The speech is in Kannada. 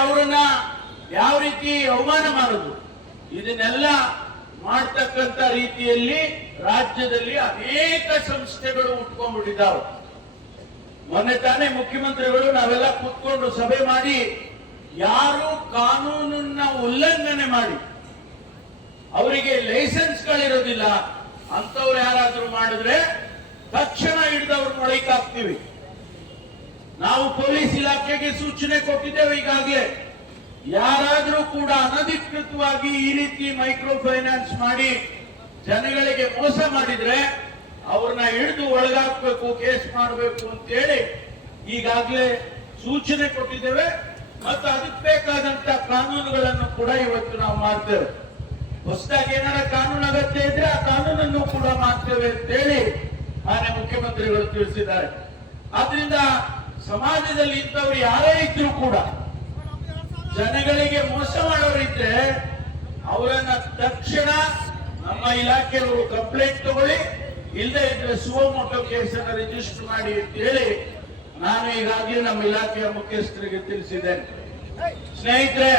ಅವರನ್ನ ಯಾವ ರೀತಿ ಅವಮಾನ ಮಾಡೋದು, ಇದನ್ನೆಲ್ಲ ಮಾಡ್ತಕ್ಕಂಥ ರೀತಿಯಲ್ಲಿ ರಾಜ್ಯದಲ್ಲಿ ಅನೇಕ ಸಂಸ್ಥೆಗಳು ಉಟ್ಕೊಂಡ್ಬಿಟ್ಟಿದ್ದಾವೆ. ಮೊನ್ನೆ ತಾನೇ ಮುಖ್ಯಮಂತ್ರಿಗಳು ನಾವೆಲ್ಲ ಕೂತ್ಕೊಂಡು ಸಭೆ ಮಾಡಿ, ಯಾರು ಕಾನೂನನ್ನ ಉಲ್ಲಂಘನೆ ಮಾಡಿ ಅವರಿಗೆ ಲೈಸೆನ್ಸ್ಗಳಿರೋದಿಲ್ಲ ಅಂತವ್ರು ಯಾರಾದ್ರೂ ಮಾಡಿದ್ರೆ ತಕ್ಷಣ ಹಿಡಿದವ್ರು ಮೊಳಕೆ ಹಾಕ್ತೀವಿ. ನಾವು ಪೊಲೀಸ್ ಇಲಾಖೆಗೆ ಸೂಚನೆ ಕೊಟ್ಟಿದ್ದೇವೆ ಈಗಾಗಲೇ. ಯಾರಾದ್ರೂ ಕೂಡ ಅನಧಿಕೃತವಾಗಿ ಈ ರೀತಿ ಮೈಕ್ರೋ ಫೈನಾನ್ಸ್ ಮಾಡಿ ಜನಗಳಿಗೆ ಮೋಸ ಮಾಡಿದ್ರೆ ಅವ್ರನ್ನ ಹಿಡಿದು ಒಳಗಾಕ್ಬೇಕು, ಕೇಸ್ ಮಾಡಬೇಕು ಅಂತೇಳಿ ಈಗಾಗಲೇ ಸೂಚನೆ ಕೊಟ್ಟಿದ್ದೇವೆ. ಮತ್ತು ಅದಕ್ಕೆ ಬೇಕಾದಂತ ಕಾನೂನುಗಳನ್ನು ಕೂಡ ಇವತ್ತು ನಾವು ಮಾಡ್ತೇವೆ. ಹೊಸದಾಗಿ ಏನಾರ ಕಾನೂನು ಅಗತ್ಯ ಇದ್ರೆ ಆ ಕಾನೂನನ್ನು ಕೂಡ ಮಾಡ್ತೇವೆ ಅಂತೇಳಿ ಮಾನ್ಯ ಮುಖ್ಯಮಂತ್ರಿಗಳು ತಿಳಿಸಿದ್ದಾರೆ. ಆದ್ರಿಂದ ಸಮಾಜದಲ್ಲಿ ಇಂಥವ್ರು ಯಾರೇ ಇದ್ರು ಕೂಡ ಜನಗಳಿಗೆ ಮೋಸ ಮಾಡೋರಿದ್ರೆ ಅವರನ್ನ ತಕ್ಷಣ ನಮ್ಮ ಇಲಾಖೆಯವರು ಕಂಪ್ಲೇಂಟ್ ತಗೊಳ್ಳಿ, ಇಲ್ಲದೆ ಇದ್ರೆ ಸುವಮೋಟೋ ಕೇಸನ್ನು ರಿಜಿಸ್ಟರ್ ಮಾಡಿ ಅಂತ ಹೇಳಿ ನಾನು ಈಗಾಗಲೇ ನಮ್ಮ ಇಲಾಖೆಯ ಮುಖ್ಯಸ್ಥರಿಗೆ ತಿಳಿಸಿದ್ದೇನೆ. ಸ್ನೇಹಿತರೆ,